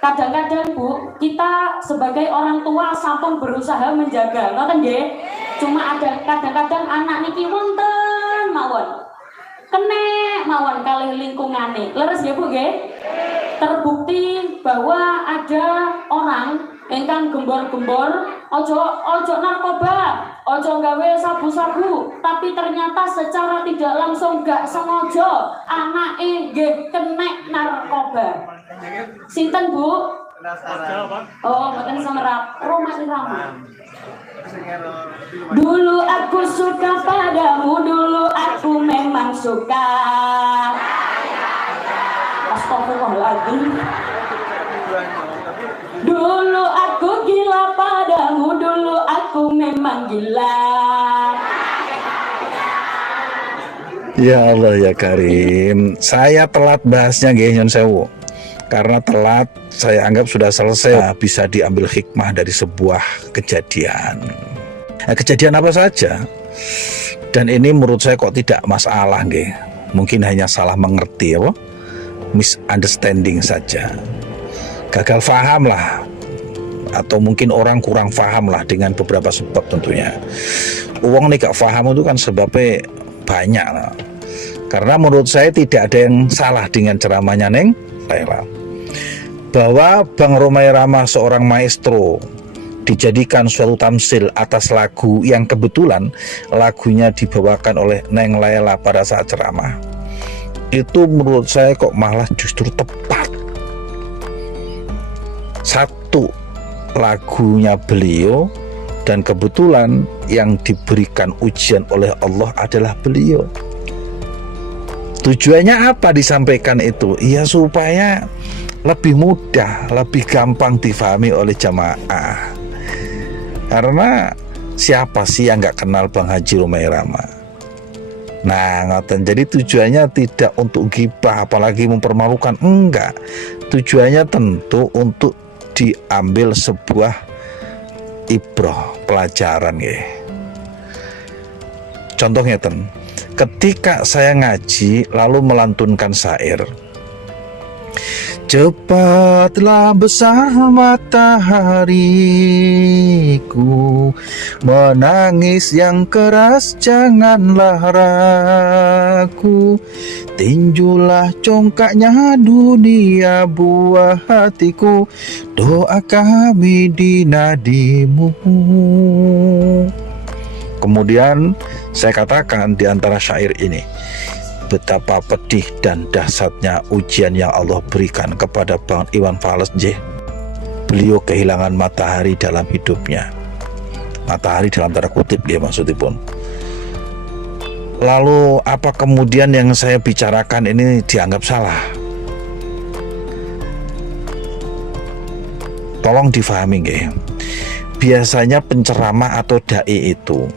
Kadang-kadang Bu, kita sebagai orang tua sampun berusaha menjaga, ngoten nggih. Cuma ada kadang-kadang anak niki wonten mawon. Kenek mawon kalih lingkungane. Leres nggih Bu nggih? Terbukti bahwa ada orang ingkang gembor-gembor ojo narkoba, ojo gawe sabu-sabu, tapi ternyata secara tidak langsung gak sengaja anake nggih kenek narkoba. Sinten Bu? Oh, mboten semerap. Roma Irama. Dulu aku suka padamu, dulu aku memang suka. Astagfirullahaladzim. Dulu aku gila padamu, dulu aku memang gila. Ya Allah ya Karim, saya telat bahasnya nggih nyun sewu. Karena telat, saya anggap sudah selesai. Bisa diambil hikmah dari sebuah kejadian. Nah, kejadian apa saja? Dan ini menurut saya kok tidak masalah nggih. Mungkin hanya salah mengerti apa? Misunderstanding saja. Gagal paham lah. Atau mungkin orang kurang paham lah dengan beberapa sebab tentunya. Uang nih gak paham itu kan sebabnya banyak lah. Karena menurut saya tidak ada yang salah dengan ceramahnya Neng Laila. Bahwa Bang Romai Rama seorang maestro dijadikan suatu tamsil atas lagu yang kebetulan lagunya dibawakan oleh Neng Laila pada saat ceramah, itu menurut saya kok malah justru tepat. Satu, lagunya beliau, dan kebetulan yang diberikan ujian oleh Allah adalah beliau. Tujuannya apa disampaikan itu? Ya supaya lebih mudah, lebih gampang difahami oleh jamaah. Karena siapa sih yang nggak kenal Bang Haji Romai Rama? Nah, ngoten. Jadi tujuannya tidak untuk gibah, apalagi mempermalukan, enggak. Tujuannya tentu untuk diambil sebuah ibrah, pelajaran ya. Contohnya ketika saya ngaji lalu melantunkan syair, cepatlah besar matahariku, menangis yang keras janganlah ragu, tinjulah congkaknya dunia buah hatiku, doa kami di nadimu. Kemudian saya katakan di antara syair ini, betapa pedih dan dahsyatnya ujian yang Allah berikan kepada Bang Iwan Fals J. Beliau kehilangan matahari dalam hidupnya. Matahari dalam tanda kutip ya maksudipun. Lalu apa kemudian yang saya bicarakan ini dianggap salah? Tolong difahami nggih. Biasanya penceramah atau dai itu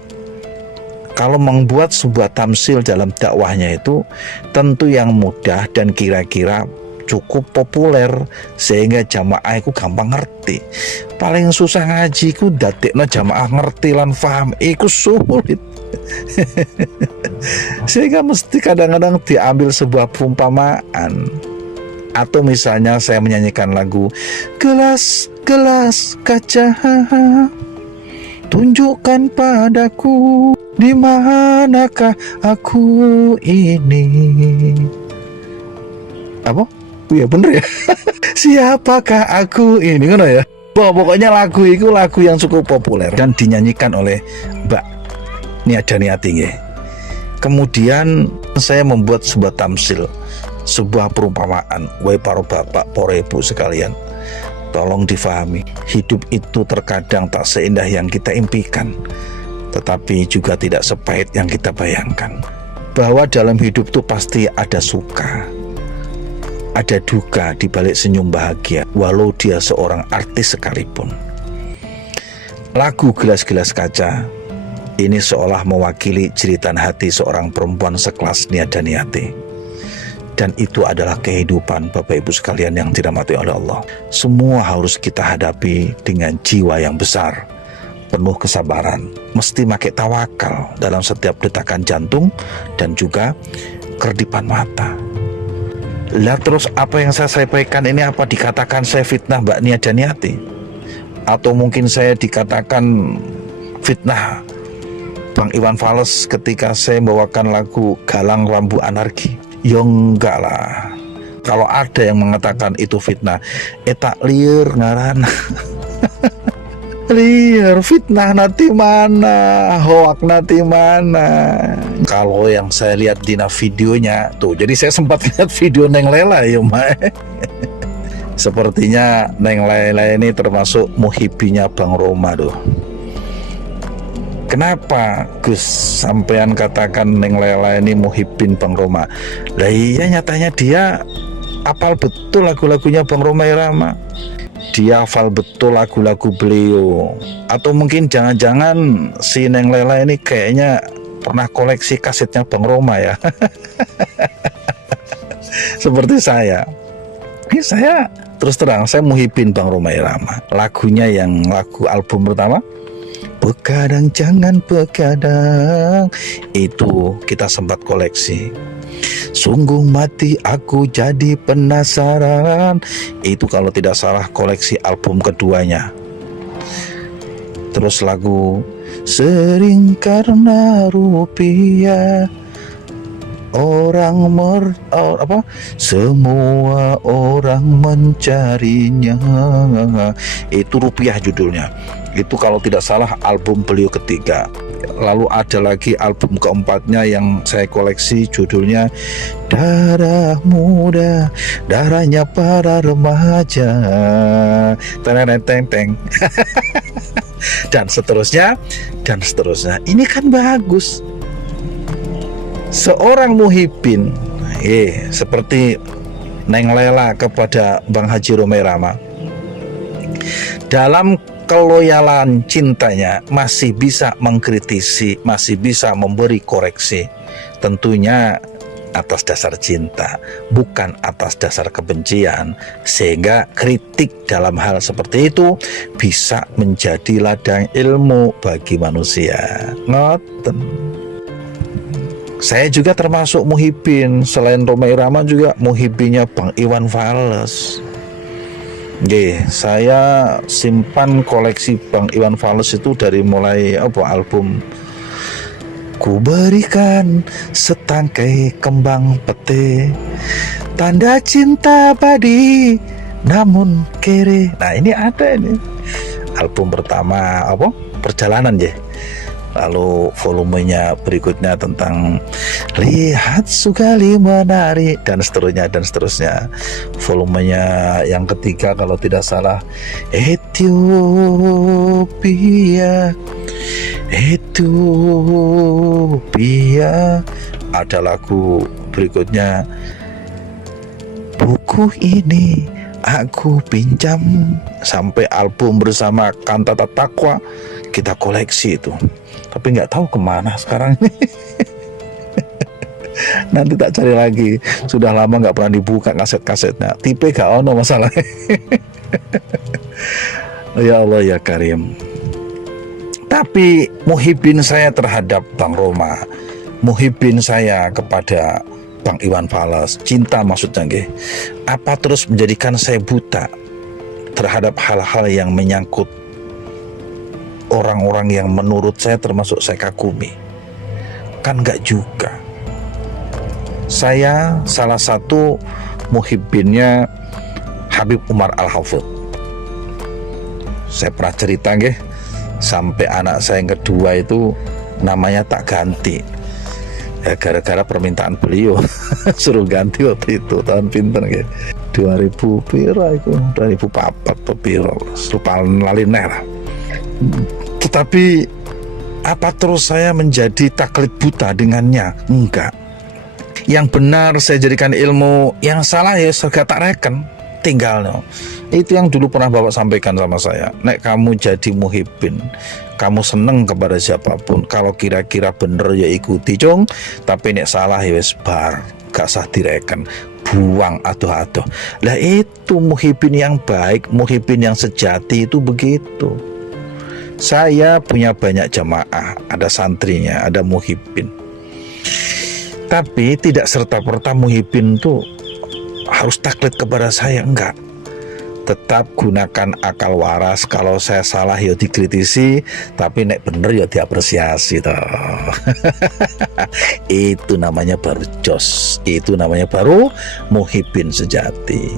kalau membuat sebuah tamsil dalam dakwahnya itu tentu yang mudah dan kira-kira cukup populer sehingga jamaah itu gampang ngerti. Paling susah ngaji ku dadekno jamaah ngerti lan paham iku sulit. Sehingga mesti kadang-kadang diambil sebuah perumpamaan. Atau misalnya saya menyanyikan lagu gelas-gelas kaca, tunjukkan padaku di manakah aku ini. Apa? Ya bener ya. Siapakah aku ini kan ya. Pokoknya lagu itu lagu yang cukup populer dan dinyanyikan oleh Mbak Nia Daniati. Kemudian saya membuat sebuah tamsil, sebuah perumpamaan. Wahai para bapak, para ibu sekalian, tolong difahami, hidup itu terkadang tak seindah yang kita impikan, tetapi juga tidak sepahit yang kita bayangkan. Bahwa dalam hidup itu pasti ada suka, ada duka di balik senyum bahagia, walau dia seorang artis sekalipun. Lagu Gelas-Gelas Kaca ini seolah mewakili jeritan hati seorang perempuan sekelas Nia Daniati. Dan itu adalah kehidupan Bapak Ibu sekalian yang dirahmati oleh Allah. Semua harus kita hadapi dengan jiwa yang besar, penuh kesabaran, mesti pakai tawakal dalam setiap detakan jantung dan juga kerdipan mata. Lah terus apa yang saya sampaikan ini apa dikatakan saya fitnah Mbak Nia Daniati? Atau mungkin saya dikatakan fitnah Bang Iwan Fals ketika saya membawakan lagu Galang Rambu Anarki? Ya enggak lah. Kalau ada yang mengatakan itu fitnah, tak liar ngarana. Liar, fitnah nanti mana, hoak nanti mana. Kalau yang saya lihat di videonya tuh, jadi saya sempat lihat video Neng Lela ya Mbak. Sepertinya Neng Lela ini termasuk muhibinya Bang Roma tuh. Kenapa Gus sampean katakan Neng Lela ini muhibin Bang Roma? Lah iya, nyatanya dia hafal betul lagu-lagunya Bang Roma Irama. Dia hafal betul lagu-lagu beliau. Atau mungkin jangan-jangan si Neng Lela ini kayaknya pernah koleksi kasetnya Bang Roma ya. Seperti saya. Ini saya terus terang saya muhibin Bang Roma Irama. Lagunya yang lagu album pertama, Begadang Jangan Begadang, itu kita sempat koleksi. Sungguh mati aku jadi penasaran, itu kalau tidak salah koleksi album keduanya. Terus lagu Sering Karena Rupiah, semua orang mencarinya, itu Rupiah judulnya. Itu kalau tidak salah album beliau ketiga. Lalu ada lagi album keempatnya yang saya koleksi, judulnya Darah Muda, Darahnya Para Remaja, teng. Dan seterusnya. Ini kan bagus. Seorang muhibin seperti Neng Lela kepada Bang Haji Roma Irama, dalam keloyalan cintanya masih bisa mengkritisi, masih bisa memberi koreksi, tentunya atas dasar cinta, bukan atas dasar kebencian, sehingga kritik dalam hal seperti itu bisa menjadi ladang ilmu bagi manusia. Ngoten. Saya juga termasuk muhibin, selain Roma Irama juga muhibinnya Bang Iwan Fals. Saya simpan koleksi Bang Iwan Fals itu dari mulai album Ku Berikan Setangkai Kembang Pete, Tanda Cinta Abadi Namun Kere. Nah ini ada ini album pertama Perjalanan ya. Lalu volumenya berikutnya tentang Lihat Sekali Menari dan seterusnya. Volumenya yang ketiga kalau tidak salah Ethiopia. Ada lagu berikutnya Buku Ini Aku Pinjam, sampai album bersama Kantata Takwa kita koleksi itu. Tapi nggak tahu kemana sekarang ini. Nanti tak cari lagi. Sudah lama nggak pernah dibuka kaset-kasetnya. Tipe gak ono masalahnya. Ya Allah ya Karim. Tapi muhibin saya terhadap Bang Roma, muhibin saya kepada Bang Iwan Fals, cinta maksudnya nggih. Apa terus menjadikan saya buta terhadap hal-hal yang menyangkut orang-orang yang menurut saya termasuk saya kagumi? Kan enggak juga. Saya salah satu muhibinnya Habib Umar Al-Hafidh. Saya pernah cerita nggih, sampai anak saya yang kedua itu namanya tak ganti. Ya gara-gara permintaan beliau suruh ganti waktu itu tahun pinten nggih. 2000 piro iku, 2004 piro, lupa lali neh lah. Tetapi apa terus saya menjadi taklid buta dengannya? Enggak. Yang benar saya jadikan ilmu, yang salah ya saya tak reken. Tinggal no. Itu yang dulu pernah Bapak sampaikan sama saya. Nek kamu jadi muhibin, kamu seneng kepada siapapun, kalau kira-kira bener ya ikuti cung, tapi nek salah ya wis bar, gak sah direken, buang aduh-aduh. Lah itu muhibin yang baik, muhibin yang sejati itu begitu. Saya punya banyak jamaah, ada santrinya, ada muhibin. Tapi tidak serta-merta muhibin tuh harus taklid kepada saya, enggak. Tetap gunakan akal waras. Kalau saya salah ya dikritisi, tapi nek bener ya diapresiasi toh. Itu namanya baru jos. Itu namanya baru muhibbin sejati.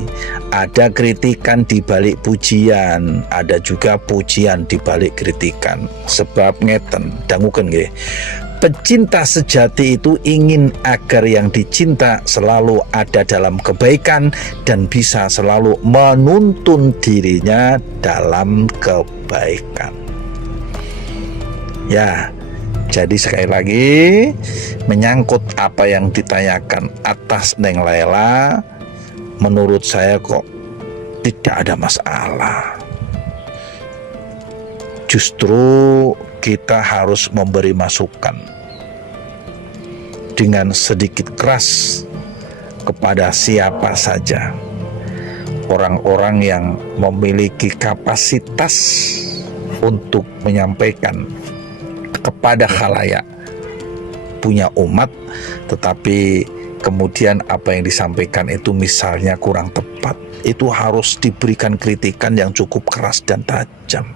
Ada kritikan di balik pujian, ada juga pujian di balik kritikan. Sebab ngeten danguken nggih. Pecinta sejati itu ingin agar yang dicinta selalu ada dalam kebaikan dan bisa selalu menuntun dirinya dalam kebaikan. Ya, jadi sekali lagi menyangkut apa yang ditanyakan atas Neng Laila, menurut saya kok tidak ada masalah. Justru kita harus memberi masukan dengan sedikit keras kepada siapa saja orang-orang yang memiliki kapasitas untuk menyampaikan kepada khalayak, punya umat, tetapi kemudian apa yang disampaikan itu misalnya kurang tepat, itu harus diberikan kritikan yang cukup keras dan tajam.